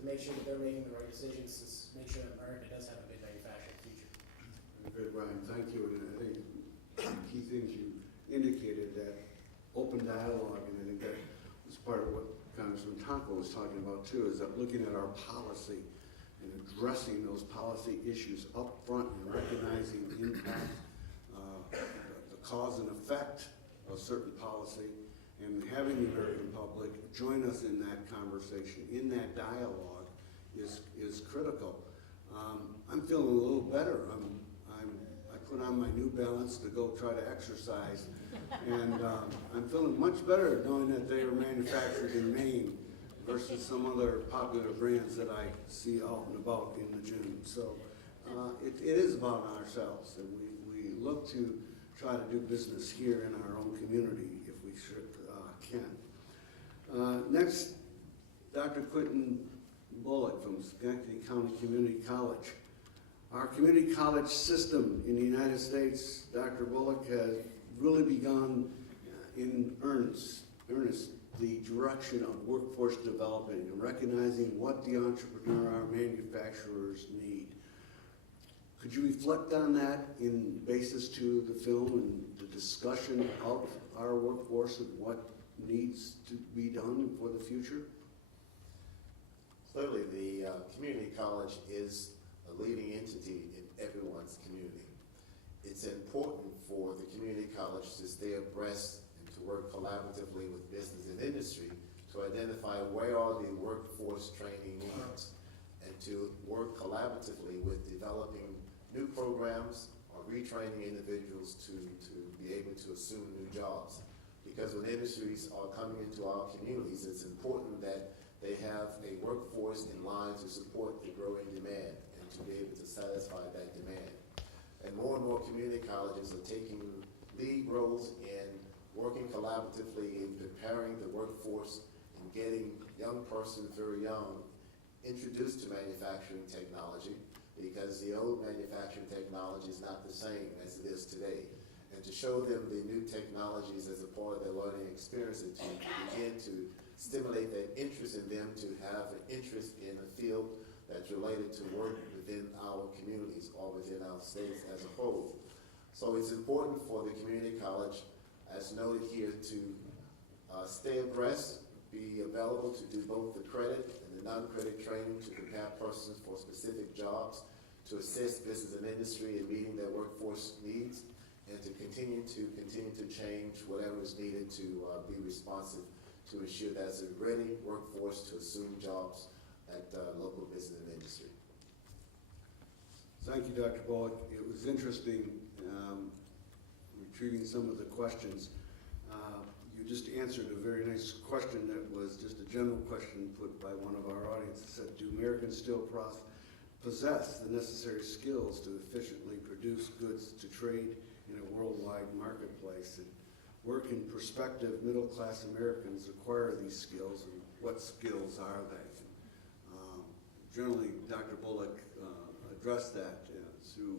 to make sure that they're making the right decisions to make sure that America does have a big manufacturing future. Good, Brian, thank you. And I think key things you indicated, that open dialogue, and I think that was part of what Congressman Tonko was talking about too, is that looking at our policy and addressing those policy issues up front and recognizing the impact, the cause and effect of certain policy, and having the American public join us in that conversation, in that dialogue, is critical. I'm feeling a little better. I put on my New Balance to go try to exercise, and I'm feeling much better knowing that they are manufactured in Maine versus some other popular brands that I see out and about in the gym. So it is about ourselves, and we look to try to do business here in our own community if we can. Next, Dr. Quentin Bullock from Schenectady County Community College. Our community college system in the United States, Dr. Bullock, has really begun in earnest the direction of workforce development and recognizing what the entrepreneur, our manufacturers need. Could you reflect on that in basis to the film and the discussion of our workforce and what needs to be done for the future? Clearly, the community college is a leading entity in everyone's community. It's important for the community college to stay abreast and to work collaboratively with business and industry to identify where are the workforce training needs and to work collaboratively with developing new programs or retraining individuals to be able to assume new jobs. Because when industries are coming into our communities, it's important that they have a workforce in line to support the growing demand and to be able to satisfy that demand. And more community colleges are taking lead roles in working collaboratively in preparing the workforce and getting young persons very young introduced to manufacturing technology, because the old manufacturing technology is not the same as it is today. And to show them the new technologies as a part of their learning experience and to begin to stimulate that interest in them to have an interest in a field that's related to work within our communities or within our states as a whole. So it's important for the community college, as noted here, to stay abreast, be available to do both the credit and the non-credit training to prepare persons for specific jobs, to assist business and industry in meeting their workforce needs, and to continue to change whatever is needed to be responsive to ensure there's a ready workforce to assume jobs at local business and industry. Thank you, Dr. Bullock. It was interesting retrieving some of the questions. You just answered a very nice question that was just a general question put by one of our audience. It said, do Americans still possess the necessary skills to efficiently produce goods to trade in a worldwide marketplace? And working prospective middle-class Americans acquire these skills, and what skills are they? Generally, Dr. Bullock addressed that through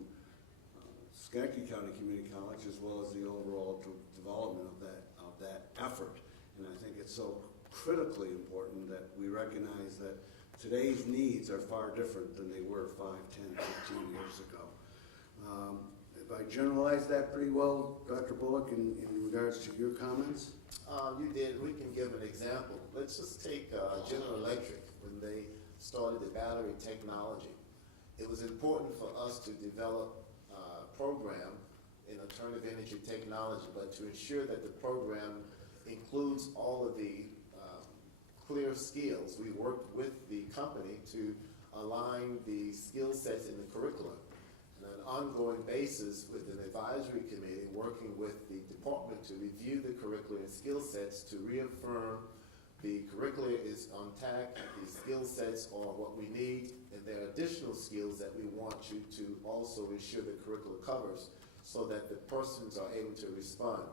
Schenectady County Community College, as well as the overall development of that effort. And I think it's so critically important that we recognize that today's needs are far different than they were 5, 10, 15 years ago. If I generalized that pretty well, Dr. Bullock, in regards to your comments? You did. We can give an example. Let's just take General Electric when they started the battery technology. It was important for us to develop a program in alternative energy technology, but to ensure that the program includes all of the clear skills, we worked with the company to align the skill sets in the curriculum. On an ongoing basis with an advisory committee working with the department to review the curriculum and skill sets to reaffirm the curriculum is on track, the skill sets are what we need, and there are additional skills that we want you to also ensure the curriculum covers so that the persons are able to respond.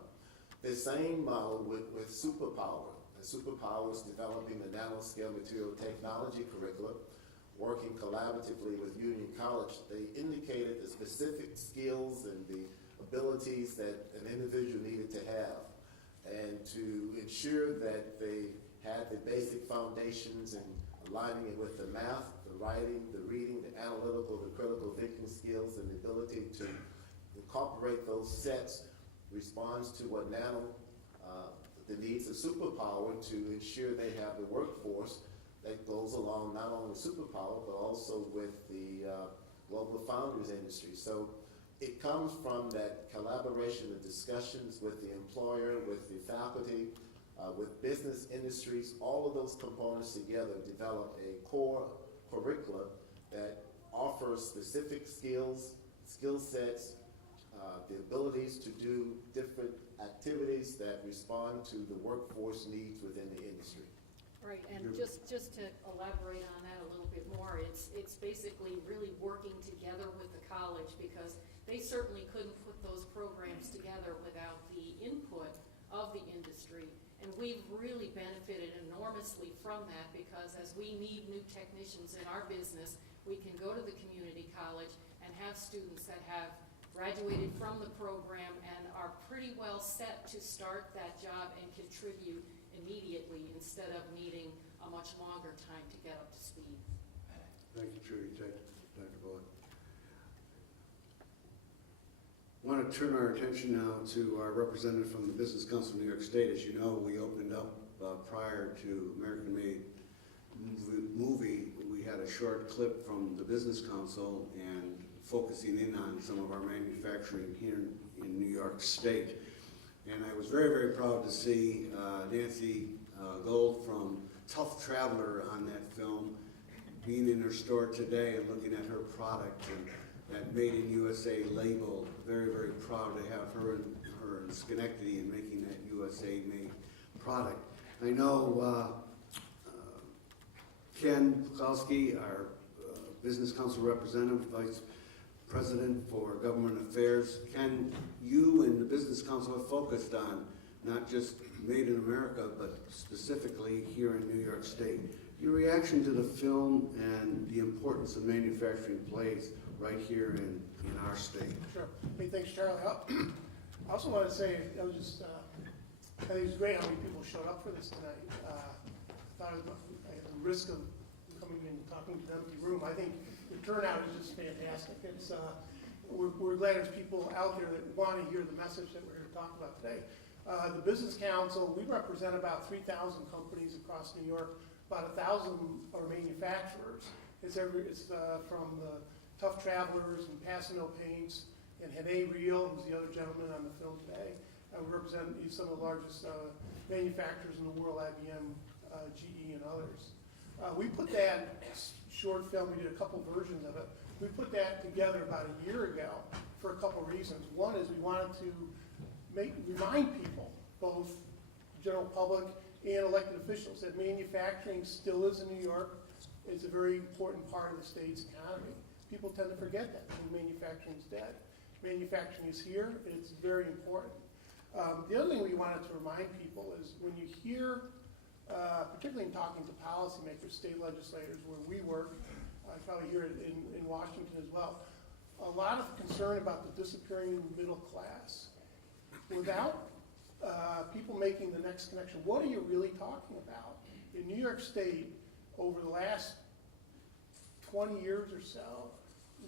The same model with Superpower. And Superpower is developing the nanoscale material technology curriculum, working collaboratively with Union College. They indicated the specific skills and the abilities that an individual needed to have, and to ensure that they had the basic foundations and aligning it with the math, the writing, the reading, the analytical, the critical thinking skills, and the ability to incorporate those sets responds to what the needs of superpower to ensure they have the workforce that goes along not only with superpower, but also with the global foundries industry. So it comes from that collaboration and discussions with the employer, with the faculty, with business industries. All of those components together develop a core curricula that offers specific skills, skill sets, the abilities to do different activities that respond to the workforce needs within the industry. Right, and just to elaborate on that a little bit more, it's basically really working together with the college, because they certainly couldn't put those programs together without the input of the industry. And we've really benefited enormously from that, because as we need new technicians in our business, we can go to the community college and have students that have graduated from the program and are pretty well set to start that job and contribute immediately, instead of needing a much longer time to get up to speed. Thank you, Trudy. Dr. Bullock. I want to turn our attention now to our representative from the Business Council of New York State. As you know, we opened up prior to American Made movie. We had a short clip from the Business Council and focusing in on some of our manufacturing here in New York State. And I was very, very proud to see Nancy Gold from Tough Traveler on that film, being in her store today and looking at her product and that Made in USA label. Very, very proud to have her in Schenectady and making that USA made product. I know Ken Pukowski, our Business Council representative, Vice President for Government Affairs. Ken, you and the Business Council have focused on not just Made in America, but specifically here in New York State. Your reaction to the film and the importance of manufacturing plays right here in our state. Sure. Hey, thanks, Charlie. I also want to say, I think it's great how many people showed up for this tonight. I thought at the risk of coming in and talking to the empty room, I think the turnout is just fantastic. It's we're glad there's people out there that want to hear the message that we're here to talk about today. The Business Council, we represent about 3,000 companies across New York. About 1,000 are manufacturers. It's from the Tough Travelers and Passano Paints and Hene Reel, who's the other gentleman on the film today. We represent some of the largest manufacturers in the world, IBM, GE, and others. We put that short film, we did a couple versions of it. We put that together about a year ago for a couple reasons. One is we wanted to remind people, both general public and elected officials, that manufacturing still is in New York. It's a very important part of the state's economy. People tend to forget that when manufacturing is dead. Manufacturing is here, and it's very important. The other thing we wanted to remind people is when you hear, particularly in talking to policymakers, state legislators, where we work, I probably hear it in Washington as well, a lot of concern about the disappearing middle class. Without people making the next connection, what are you really talking about? In New York State, over the last 20 years or so,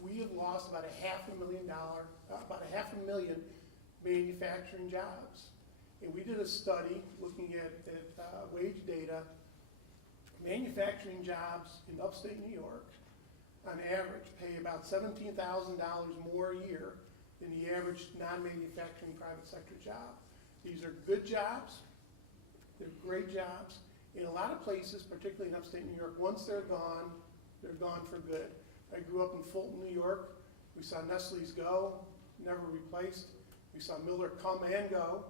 we have lost about about a half a million manufacturing jobs. And we did a study looking at wage data. Manufacturing jobs in upstate New York, on average, pay about $17,000 more a year than the average non-manufacturing private sector job. These are good jobs, they're great jobs. In a lot of places, particularly in upstate New York, once they're gone for good. I grew up in Fulton, New York. We saw Nestle's go, never replaced. We saw Miller come and go,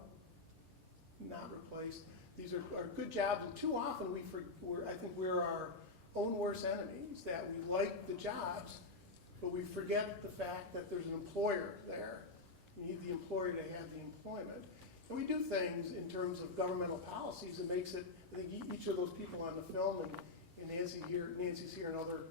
not replaced. These are good jobs, and too often I think we're our own worst enemies, that we like the jobs, but we forget the fact that there's an employer there. You need the employer to have the employment. And we do things in terms of governmental policies that makes it, I think each of those people on the film, and Nancy's here, and other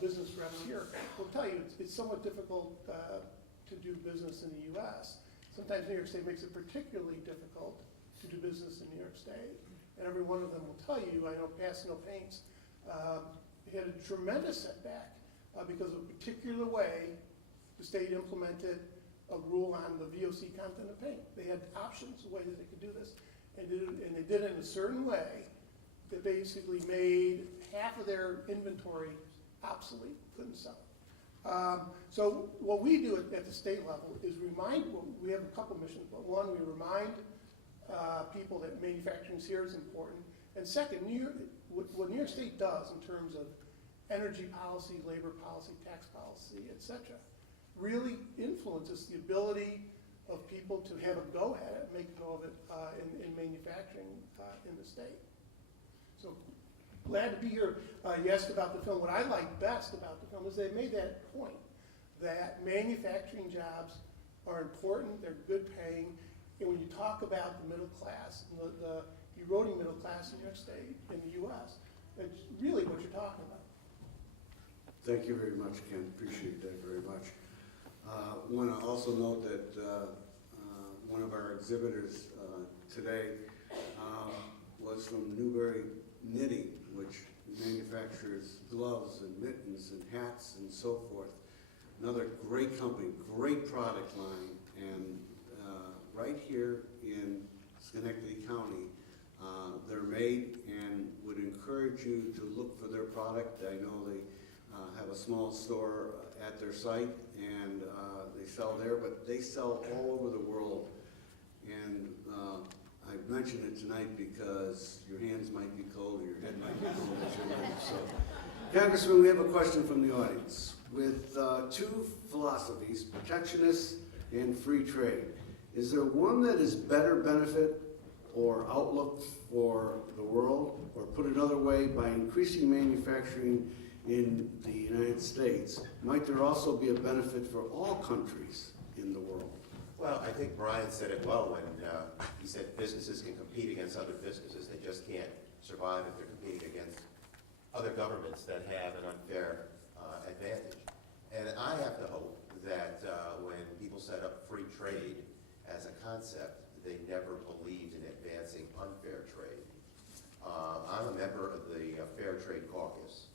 business reps here, will tell you it's somewhat difficult to do business in the U.S. Sometimes New York State makes it particularly difficult to do business in New York State. And every one of them will tell you, I know Passano Paints had a tremendous setback because of a particular way the state implemented a rule on the VOC content of paint. They had options, a way that they could do this, and they did it in a certain way that basically made half of their inventory obsolete, couldn't sell it. So what we do at the state level is we have a couple missions, but one, we remind people that manufacturing here is important, and second, what New York State does in terms of energy policy, labor policy, tax policy, et cetera, really influences the ability of people to have a go at it, make a go of it in manufacturing in the state. So glad to be here. You asked about the film. What I like best about the film is they made that point that manufacturing jobs are important, they're good paying, and when you talk about the middle class, the eroding middle class in New York State, in the U.S., it's really what you're talking about. Thank you very much, Ken. Appreciate that very much. Want to also note that one of our exhibitors today was from Newberry Knitting, which manufactures gloves and mittens and hats and so forth. Another great company, great product line, and right here in Schenectady County, they're made, and would encourage you to look for their product. I know they have a small store at their site, and they sell there, but they sell all over the world. And I mention it tonight because your hands might be cold, or your head might be cold as you're ready. So, Congressman, we have a question from the audience. With two philosophies, protectionist and free trade, is there one that is better benefit or outlook for the world? Or put another way, by increasing manufacturing in the United States, might there also be a benefit for all countries in the world? Well, I think Brian said it well when he said businesses can compete against other businesses. They just can't survive if they're competing against other governments that have an unfair advantage. And I have to hope that when people set up free trade as a concept, they never believed in advancing unfair trade. I'm a member of the Fair Trade Caucus,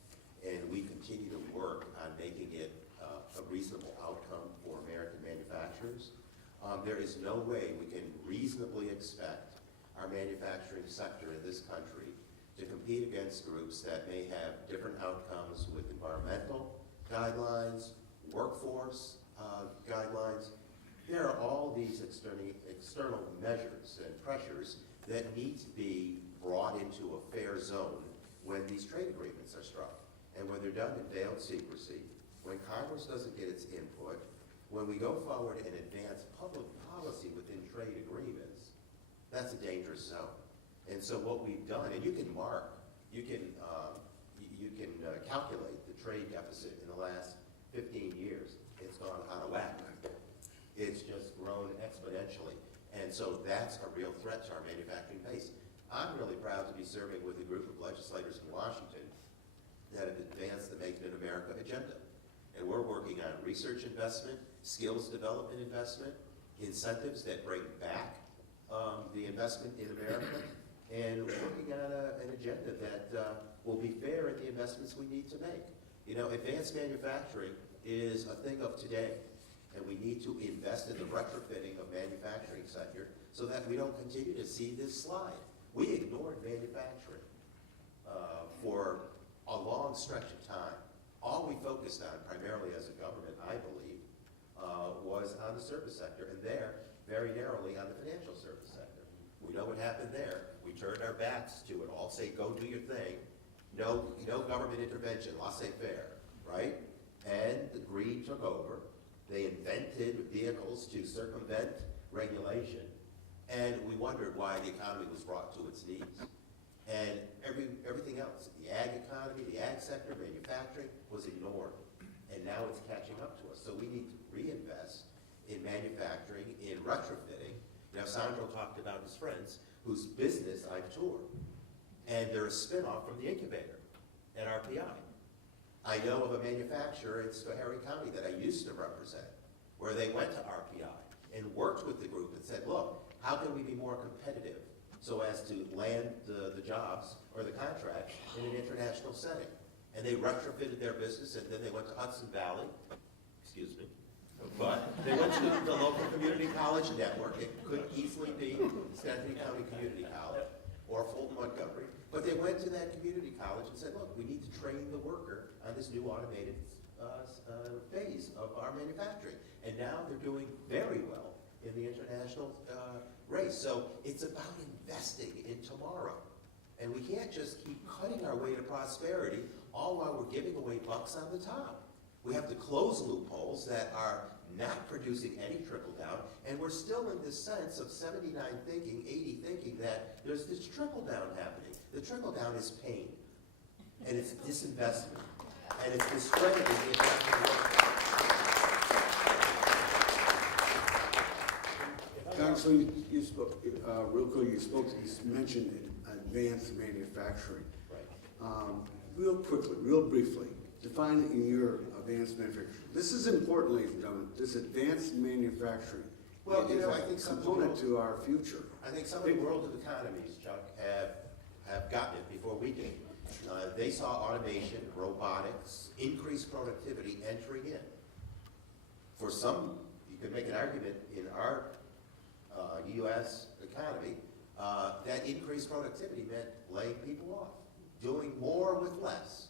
and we continue to work on making it a reasonable outcome for American manufacturers. There is no way we can reasonably expect our manufacturing sector in this country to compete against groups that may have different outcomes with environmental guidelines, workforce guidelines. There are all these external measures and pressures that need to be brought into a fair zone when these trade agreements are struck. And when they're done in veiled secrecy, when Congress doesn't get its input, when we go forward and advance public policy within trade agreements, that's a dangerous zone. And so what we've done, and you can calculate the trade deficit in the last 15 years. It's gone out of whack. It's just grown exponentially. And so that's a real threat to our manufacturing base. I'm really proud to be serving with a group of legislators in Washington that have advanced the Make it in America agenda. And we're working on research investment, skills development investment, incentives that bring back the investment in America, and working on an agenda that will be fair in the investments we need to make. You know, advanced manufacturing is a thing of today, and we need to invest in the retrofitting of manufacturing sector so that we don't continue to see this slide. We ignored manufacturing for a long stretch of time. All we focused on, primarily as a government, I believe, was on the service sector, and there, very narrowly, on the financial service sector. We know what happened there. We turned our backs to it all, say, go do your thing. No government intervention, laissez-faire, right? And the greed took over. They invented vehicles to circumvent regulation, and we wondered why the economy was brought to its knees. And everything else, the ag economy, the ag sector, manufacturing, was ignored. And now it's catching up to us. So we need to reinvest in manufacturing, in retrofitting. Now, Sandro talked about his friends whose business I've toured. And they're a spinoff from the incubator at RPI. I know of a manufacturer in Schoharie County that I used to represent, where they went to RPI and worked with the group and said, look, how can we be more competitive so as to land the jobs or the contract in an international setting. And they retrofitted their business, and then they went to Hudson Valley, excuse me, but they went to the local community college network. It could easily be Schenectady County Community College or Fulton Montgomery, but they went to that community college and said, look, we need to train the worker on this new automated phase of our manufacturing. And now they're doing very well in the international race. So it's about investing in tomorrow. And we can't just keep cutting our way to prosperity all while we're giving away bucks on the top. We have to close loopholes that are not producing any trickle down, and we're still in this sense of 79 thinking, 80 thinking that there's this trickle down happening. The trickle down is pain, and it's disinvestment, and it's discrediting the investment workforce. Congressman, you spoke, real quick, you mentioned advanced manufacturing. Right. Real quickly, real briefly, define in your advanced manufacturing. This is important, ladies and gentlemen, this advanced manufacturing. Well, you know, is I a think some component to our future. I think some of the world of economies, Chuck, have gotten it before we did. They saw automation, robotics, increased productivity entering in. For some, you could make an argument in our U.S. economy that increased productivity meant laying people off, doing more with less.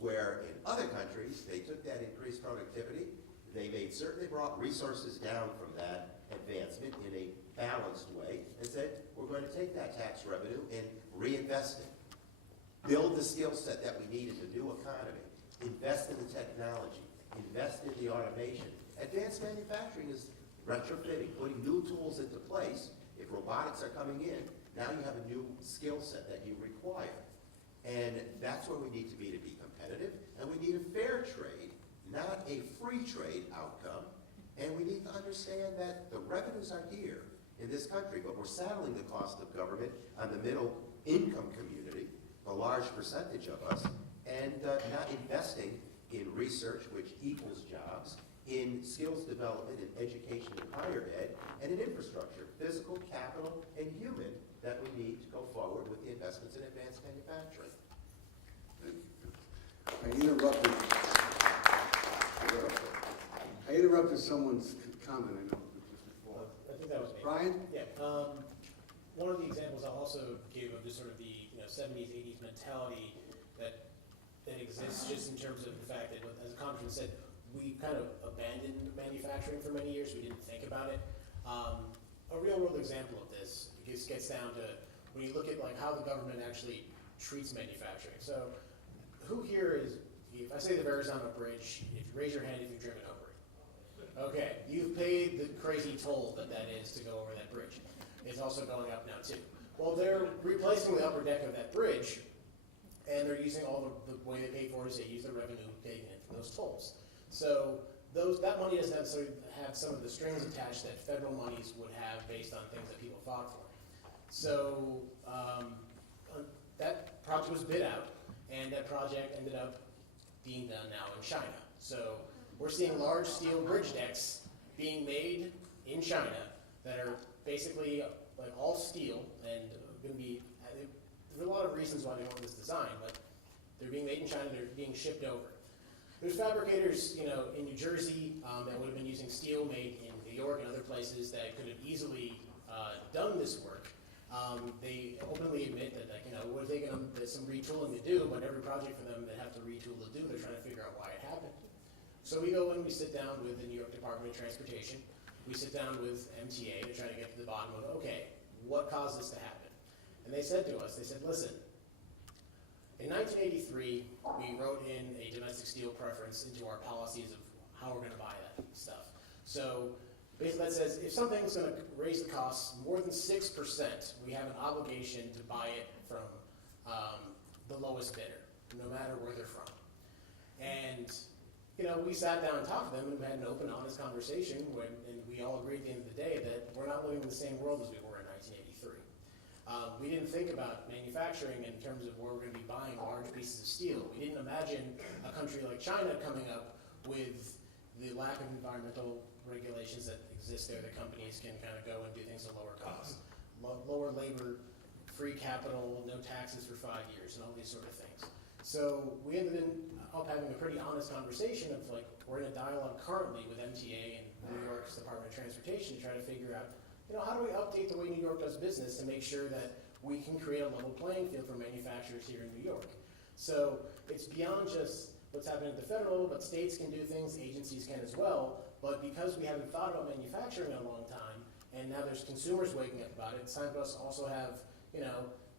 Where in other countries, they took that increased productivity, they made certain they brought resources down from that advancement in a balanced way and said, we're going to take that tax revenue and reinvest it. Build the skill set that we need in the new economy. Invest in the technology. Invest in the automation. Advanced manufacturing is retrofitting, putting new tools into place. If robotics are coming in, now you have a new skill set that you require. And that's where we need to be competitive, and we need a fair trade, not a free trade outcome. And we need to understand that the revenues are here in this country, but we're saddling the cost of government on the middle income community, a large percentage of us, and not investing in research, which equals jobs, in skills development, in education and higher ed, and in infrastructure, physical, capital, and human, that we need to go forward with the investments in advanced manufacturing. I interrupted someone's comment, I know, just before. I think that was me. Brian? Yeah, one of the examples I also gave of just sort of the 70s, 80s mentality that exists just in terms of the fact that, as the congressman said, we kind of abandoned manufacturing for many years. We didn't think about it. A real world example of this gets down to when you look at like how the government actually treats manufacturing. So who here is, if I say the Verrazano Bridge, if you raise your hand if you've driven over it. Okay, you've paid the crazy toll that is to go over that bridge. It's also going up now too. Well, they're replacing the upper deck of that bridge, and they're using all the way they pay for it is they use the revenue taken in from those tolls. So that money doesn't necessarily have some of the strings attached that federal monies would have based on things that people fought for. So that project was bid out, and that project ended up being done now in China. So we're seeing large steel bridge decks being made in China that are basically like all steel and going to be, there are a lot of reasons why they want this design, but they're being made in China, they're being shipped over. There's fabricators, in New Jersey that would have been using steel made in New York and other places that could have easily done this work. They openly admit that, it would have taken them some retooling to do, but every project for them they have to retool to do, they're trying to figure out why it happened. So we go and we sit down with the New York Department of Transportation, we sit down with MTA to try to get to the bottom of, okay, what caused this to happen? And they said to us, listen, in 1983, we wrote in a domestic steel preference into our policies of how we're going to buy that stuff. So basically that says if something's going to raise the costs more than 6%, we have an obligation to buy it from the lowest bidder, no matter where they're from. And we sat down and talked to them and had an open, honest conversation, and we all agreed at the end of the day that we're not living in the same world as we were in 1983. We didn't think about manufacturing in terms of where we're going to be buying large pieces of steel. We didn't imagine a country like China coming up with the lack of environmental regulations that exist there that companies can kind of go and do things at lower cost, lower labor free capital, no taxes for 5 years, and all these sort of things. So we ended up having a pretty honest conversation of like, we're in a dialogue currently with MTA and New York's Department of Transportation to try to figure out, how do we update the way New York does business to make sure that we can create a level playing field for manufacturers here in New York. So it's beyond just what's happening at the federal, but states can do things, agencies can as well. But because we haven't thought about manufacturing in a long time, and now there's consumers waking up about it, it's time for us to also have,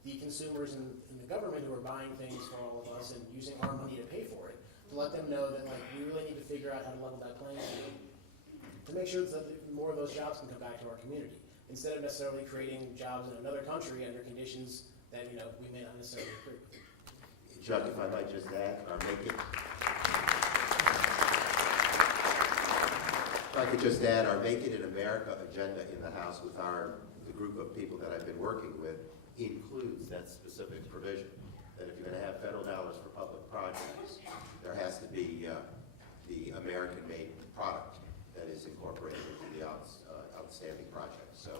the consumers in the government who are buying things for all of us and using our money to pay for it, to let them know that like we really need to figure out how to level that playing field to make sure that more of those jobs can come back to our community, instead of necessarily creating jobs in another country under conditions that we may not necessarily agree with. Chuck, if I might just add, I could just add, our Make It in America agenda in the House with the group of people that I've been working with includes that specific provision, that if you're going to have federal dollars for public projects, there has to be the American-made product that is incorporated into the outstanding project. So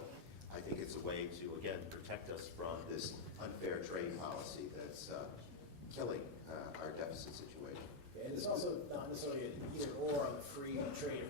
I think it's a way to, again, protect us from this unfair trade policy that's killing our deficit situation. And it's also not necessarily an either or on the free trade